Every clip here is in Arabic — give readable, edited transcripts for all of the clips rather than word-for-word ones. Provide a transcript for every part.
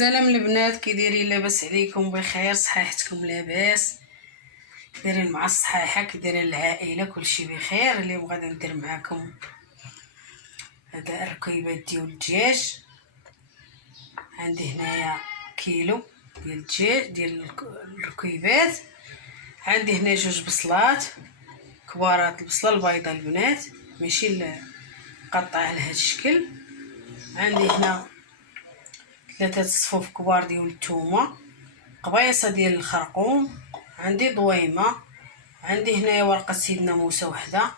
السلام البنات، كي دايرين؟ لاباس عليكم؟ بخير؟ صحيحتكم لاباس؟ دايرين مع الصحيحه؟ كي دايره العائله؟ كلشي بخير؟ اليوم غادي ندير معكم هذا الركيبات ديال الدجاج. عندي هنايا كيلو ديال الدجاج ديال الركيبات. عندي هنا 2 بصلات كبارات، البصله البيضاء البنات ماشي مقطعه على هذا الشكل. عندي هنا 3 صفوف كبار ديال الثومه، قبيصه ديال الخرقوم، عندي ضويمه، عندي هنايا ورقه سيدنا موسى وحده،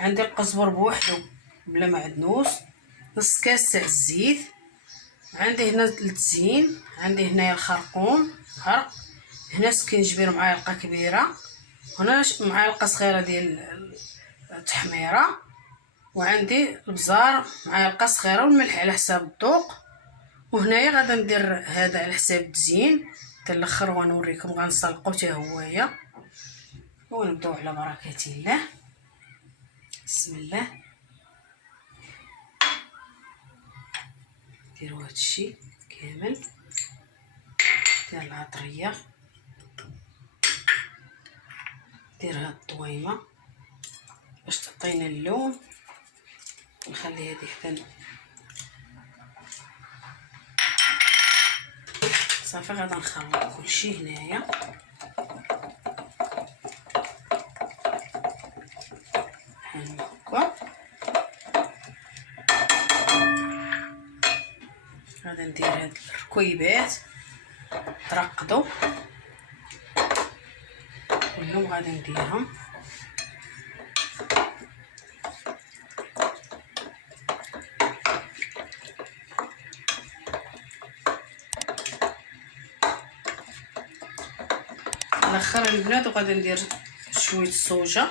عندي القزبر بوحدو بلا معدنوس، نص كاس تاع الزيت، عندي هنا التزيين، عندي هنايا الخرقوم عرق، هنا سكينجبير معلقه كبيره، هنا معلقه صغيره ديال التحميره، وعندي البزار معلقه صغيره، والملح على حساب الذوق. وهنايا غادا ندير هذا على حساب التزيين حتى الاخر ونوريكم. غنسلقو حتى هويا ونبداو على بركه الله. بسم الله. نديرو هادشي كامل، دير العطريه، دير هاد الطويمه باش تعطينا اللون. نخلي هذه حتى صافي. غادا نخلط كلشي هنايا. بحال هكا غادا ندير هاد الركيبات ترقدوا كلهم، غادي نديرهم. الاخر البنات وغادي ندير شويه الصوجه.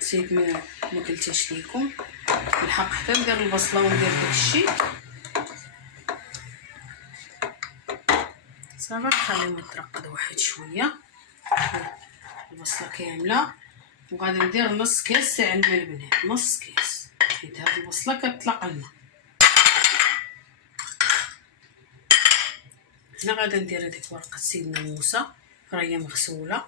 نسيت ما قلتش لكم الحق حتى ندير البصله وندير داكشي صافي. نخليهم يترقد واحد شويه البصله كامله، وغادي ندير نص كاس تاع الماء البنات، نص كاس، حيت هاد البصله كتطلق الماء. هنا غادي ندير هذيك ورقه سيدنا موسى راهي مغسوله،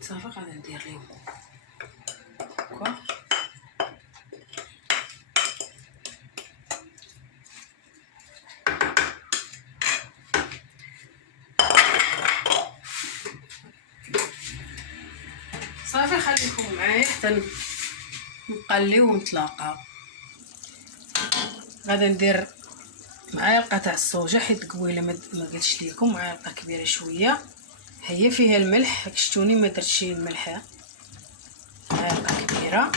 صافي. غادي ندير لهم هكا صافي. خليكم معايا حتى نقليو ونتلاقاو. غادي ندير معلقه تاع الصوجه حيت قبيله ما قلتش لكم، معلقه كبيره شويه هي فيها الملح. شتوني ما درتش الملح، معلقه كبيره.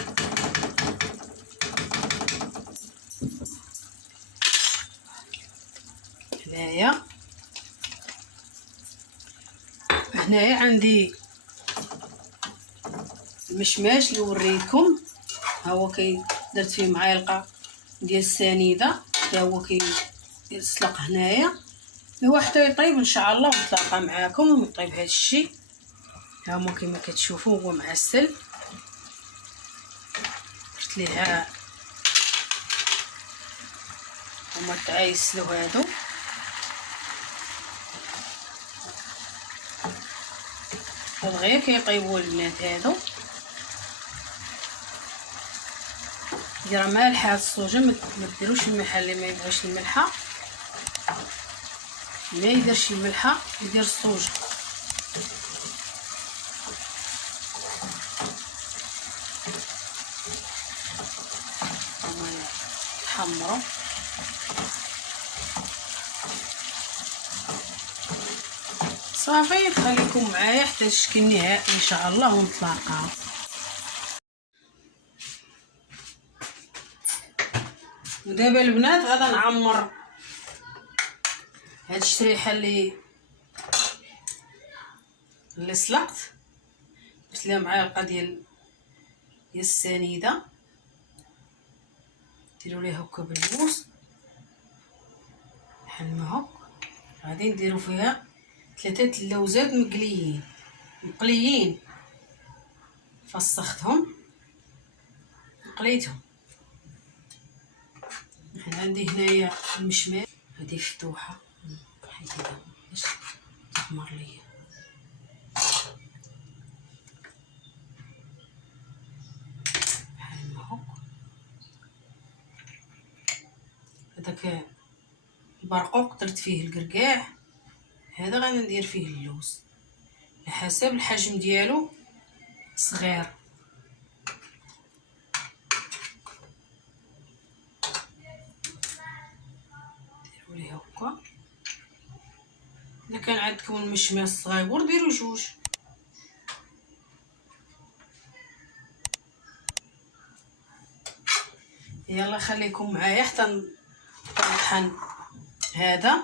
هنايا عندي المشماش اللي وريتكم، ها هو درت فيه معلقه ديال السنيده حتى هو كيسلق هنايا. هو حتى يطيب ان شاء الله ونتلاقى معاكم ونطيب هذا الشيء. ها هما كما كتشوفوا هو معسل. درت ليه هما تعيسلو هادو. دغيا كيطيبوا البنات هادو. دير مالحه الصوجه، ما ديروش الملحه. اللي ما يبغيش الملحه ما يديرش الملحه، يدير الصوجه. تحمروا صافي. خليكم معايا حتى الشكل النهائي ان شاء الله ونتلاقاو. ودابا البنات غادا نعمر هاد الشريحه اللي سلقت. درت ليها معلقه ديال السنيده، ديروا ليها هكا بالموس بحال ما هك. غادي نديروا فيها 3 اللوزات مقليين. فسختهم قليتهم انا عندي هنايا المشمال هذه مفتوحه حيدها باش تحمر ليا. بحال ما هو هذاك البرقوق درت فيه الكركاع، هذا غادي ندير فيه اللوز على حسب الحجم ديالو صغير. ديروا ليه هكا. اذا كان عندكم المشمال الصغيور ديروا جوج. يلا خليكم معايا حتى نطحن هذا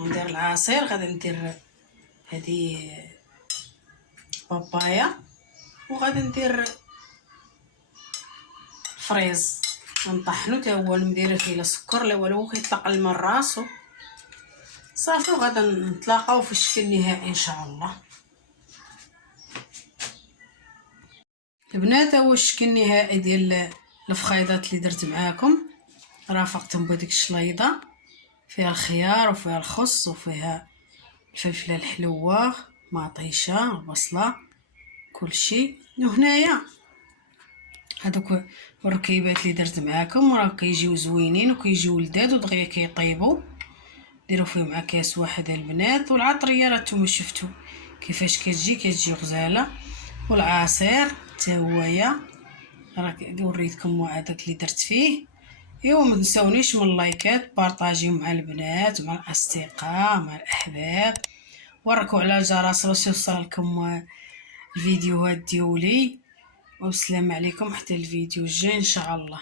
وندير العصير. غادي ندير هذه بابايا وغادي ندير فريز نطحنو تا هو ندير فيه لا سكر لا والو، كيطلق من راسو صافي. وغادا نتلاقاو في الشكل النهائي ان شاء الله. البنات هو الشكل النهائي ديال الفخيضات اللي درت معاكم. رافقتهم بهذيك الشليضه فيها الخيار وفيها الخس وفيها الفلفله الحلوه مطيشه البصله كلشي. وهنايا هذوك الركيبات اللي درت معاكم راه كيجيو زوينين وكيجيو لذاذ ودغيا كيطيبوا. ديروا فيه مع كاس واحد البنات. والعطريه راه نتوما شفتوا كيفاش كتجي غزاله. والعصير حتى هويا راه وريتكم هذاك اللي درت فيه. ايوا ما تنساونيش من اللايكات، بارطاجيو مع البنات مع الاصدقاء مع الاحباب، وركوا على الجرس باش يوصل لكم الفيديوهات ديولي. والسلام عليكم حتى الفيديو الجاي ان شاء الله.